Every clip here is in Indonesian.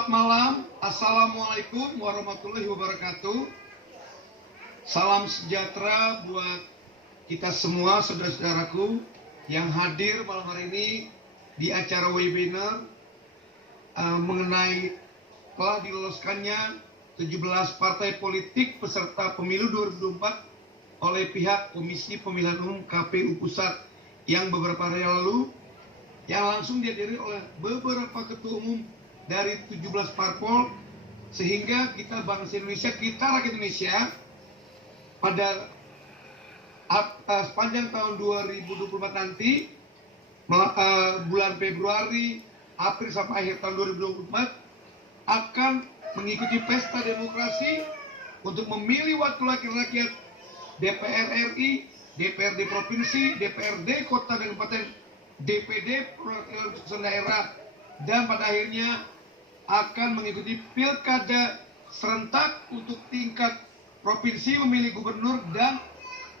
Selamat malam, Assalamualaikum warahmatullahi wabarakatuh. Salam sejahtera buat kita semua, saudara-saudaraku yang hadir malam hari ini di acara webinar mengenai telah diloloskannya 17 partai politik peserta pemilu 2024 oleh pihak Komisi Pemilihan Umum KPU Pusat yang beberapa hari lalu yang langsung dihadiri oleh beberapa ketua umum dari 17 parpol, sehingga kita bangsa Indonesia, kita rakyat Indonesia pada sepanjang tahun 2024 nanti, bulan Februari, April sampai akhir tahun 2024 akan mengikuti pesta demokrasi untuk memilih wakil rakyat DPR RI, DPRD provinsi, DPRD kota dan kabupaten, DPD perwakilan daerah, dan pada akhirnya akan mengikuti pilkada serentak untuk tingkat provinsi memilih gubernur dan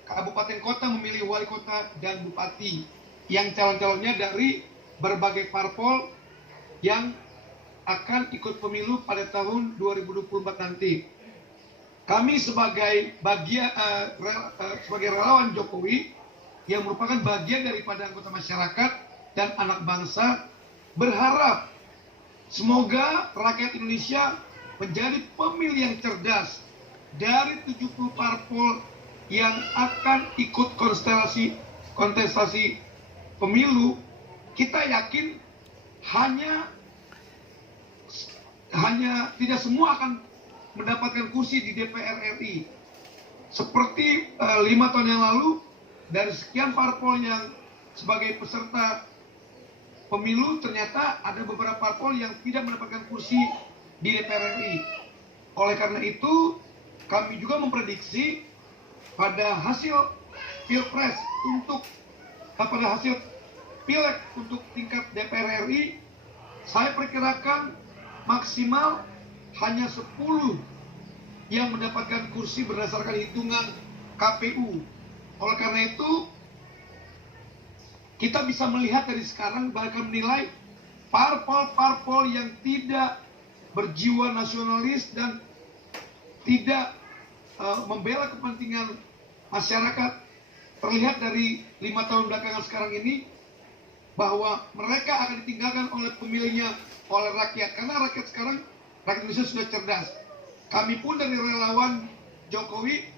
kabupaten kota memilih wali kota dan bupati yang calon-calonnya dari berbagai parpol yang akan ikut pemilu pada tahun 2024 nanti. Kami sebagai relawan Jokowi yang merupakan bagian daripada anggota masyarakat dan anak bangsa berharap semoga rakyat Indonesia menjadi pemilih yang cerdas. Dari 70 parpol yang akan ikut kontestasi pemilu, kita yakin hanya tidak semua akan mendapatkan kursi di DPR RI. Seperti 5 tahun yang lalu, dari sekian parpol yang sebagai peserta pemilu, ternyata ada beberapa parpol yang tidak mendapatkan kursi di DPR RI. Oleh karena itu, kami juga memprediksi pada hasil pilpres pada hasil pileg untuk tingkat DPR RI, saya perkirakan maksimal hanya 10 yang mendapatkan kursi berdasarkan hitungan KPU. Oleh karena itu, kita bisa melihat dari sekarang, bahkan menilai parpol-parpol yang tidak berjiwa nasionalis dan tidak membela kepentingan masyarakat, terlihat dari 5 tahun belakangan sekarang ini bahwa mereka akan ditinggalkan oleh pemilihnya, oleh rakyat. Karena rakyat sekarang, rakyat Indonesia sudah cerdas. Kami pun dari relawan Jokowi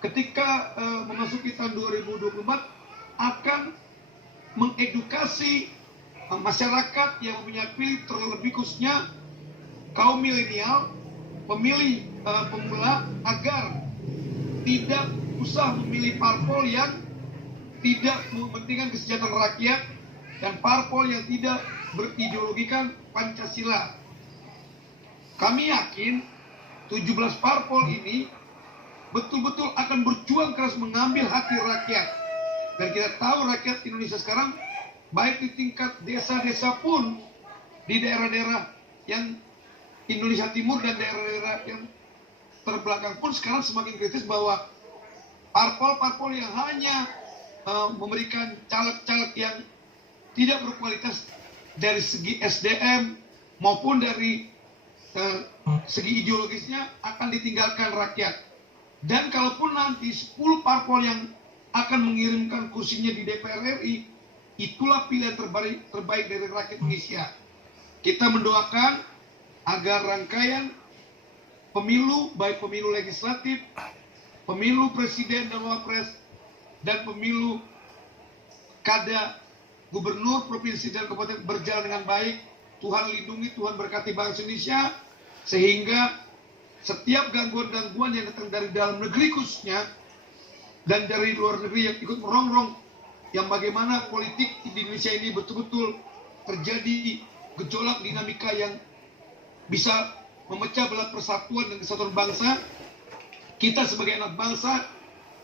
ketika memasuki tahun 2024 akan mengedukasi masyarakat yang mempunyai pilih, terlebih khususnya kaum milenial, pemilih pemula, agar tidak usah memilih parpol yang tidak mementingkan kesejahteraan rakyat dan parpol yang tidak berideologikan Pancasila. Kami yakin 17 parpol ini betul-betul akan berjuang keras mengambil hati rakyat. Dan kita tahu rakyat Indonesia sekarang, baik di tingkat desa-desa pun, di daerah-daerah yang Indonesia Timur dan daerah-daerah yang terbelakang pun sekarang semakin kritis bahwa parpol-parpol yang hanya memberikan caleg-caleg yang tidak berkualitas dari segi SDM maupun dari segi ideologisnya akan ditinggalkan rakyat. Dan kalaupun nanti 10 parpol yang akan mengirimkan kursinya di DPR RI, itulah pilihan terbaik dari rakyat Indonesia. Kita mendoakan agar rangkaian pemilu, baik pemilu legislatif, pemilu presiden dan wapres, dan pemilu kada gubernur provinsi dan kabupaten berjalan dengan baik. Tuhan lindungi, Tuhan berkati bangsa Indonesia, sehingga setiap gangguan-gangguan yang datang dari dalam negeri khususnya dan dari luar negeri yang ikut merongrong, yang bagaimana politik di Indonesia ini betul-betul terjadi gejolak dinamika yang bisa memecah belah persatuan dan kesatuan bangsa. Kita sebagai anak bangsa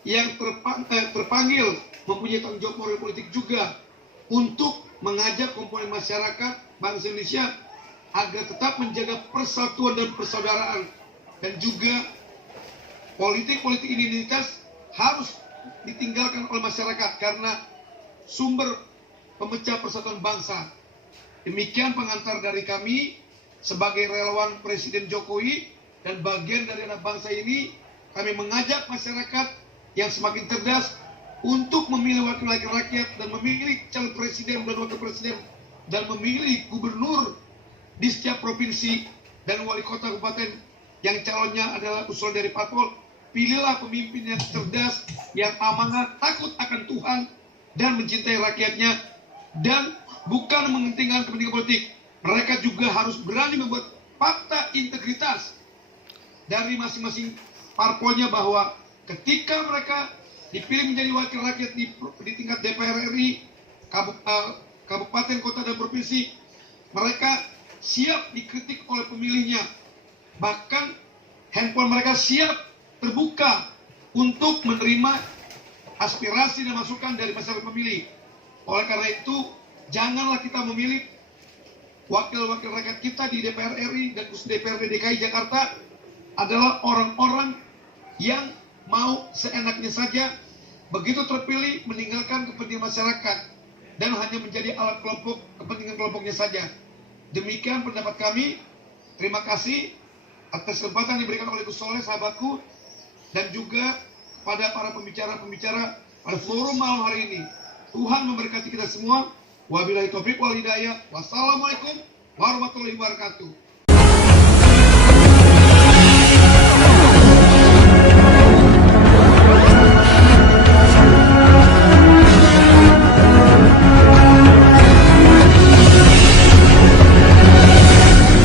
yang terpanggil mempunyai tanggung jawab moral politik juga untuk mengajak komponen masyarakat bangsa Indonesia agar tetap menjaga persatuan dan persaudaraan, dan juga politik-politik identitas harus ditinggalkan oleh masyarakat karena sumber pemecah persatuan bangsa. Demikian pengantar dari kami. sebagai relawan Presiden Jokowi dan bagian dari anak bangsa ini, kami mengajak masyarakat yang semakin cerdas untuk memilih wakil-wakil rakyat dan memilih calon presiden dan wakil presiden dan memilih gubernur di setiap provinsi dan wali kota kabupaten yang calonnya adalah usul dari parpol. Pilihlah pemimpin yang cerdas, yang amanah, takut akan Tuhan dan mencintai rakyatnya dan bukan mementingkan kepentingan politik. Mereka juga harus berani membuat fakta integritas dari masing-masing parpolnya bahwa ketika mereka dipilih menjadi wakil rakyat di tingkat DPR RI, kabupaten, kota, dan provinsi, mereka siap dikritik oleh pemilihnya. Bahkan handphone mereka siap terbuka untuk menerima aspirasi dan masukan dari masyarakat pemilih. Oleh karena itu, janganlah kita memilih wakil-wakil rakyat kita di DPR RI dan DPRD DKI Jakarta adalah orang-orang yang mau seenaknya saja, begitu terpilih meninggalkan kepentingan masyarakat dan hanya menjadi alat kepentingan kelompoknya saja. Demikian pendapat kami. Terima kasih atas kesempatan yang diberikan oleh Gus Soleh, sahabatku, dan juga kepada para pembicara-pembicara pada forum malam hari ini. Tuhan memberkati kita semua. Wabillahi taufiq wal hidayah. Wassalamualaikum warahmatullahi wabarakatuh.